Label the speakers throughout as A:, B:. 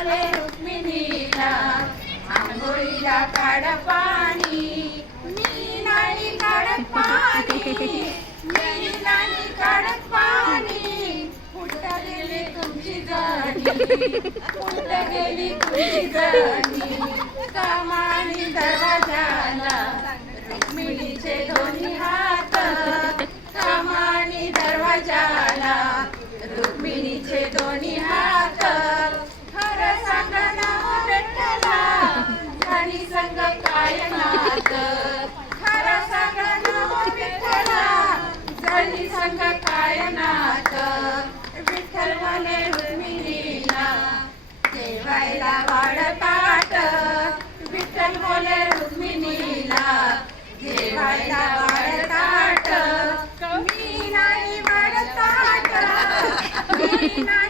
A: बोले रुक्मिणीला. आंघोळीला काढ पाणी. मी नाही काढत पाणी. मी नाही काढत पाणी. उलट गेली तुमची जाणी उलट गेली तुमची जाणी कामा Bye.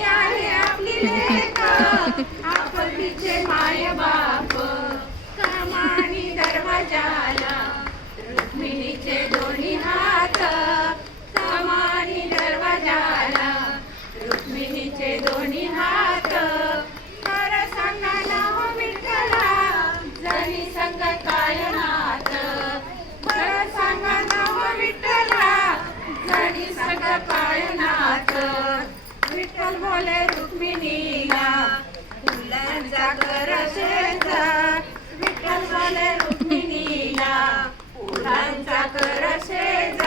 A: बोल रुक्मिणीला. फुलांचा करशेचा विठ्ठल बोल रुक्मिणीला. फुलांचा करशेज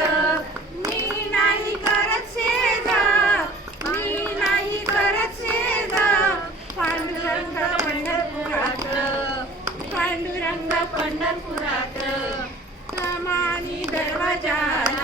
A: मी नाही करत मी नाही करत पंढरपुरात. पंढरपुरात. समानी दरवाजाला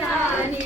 A: ராணி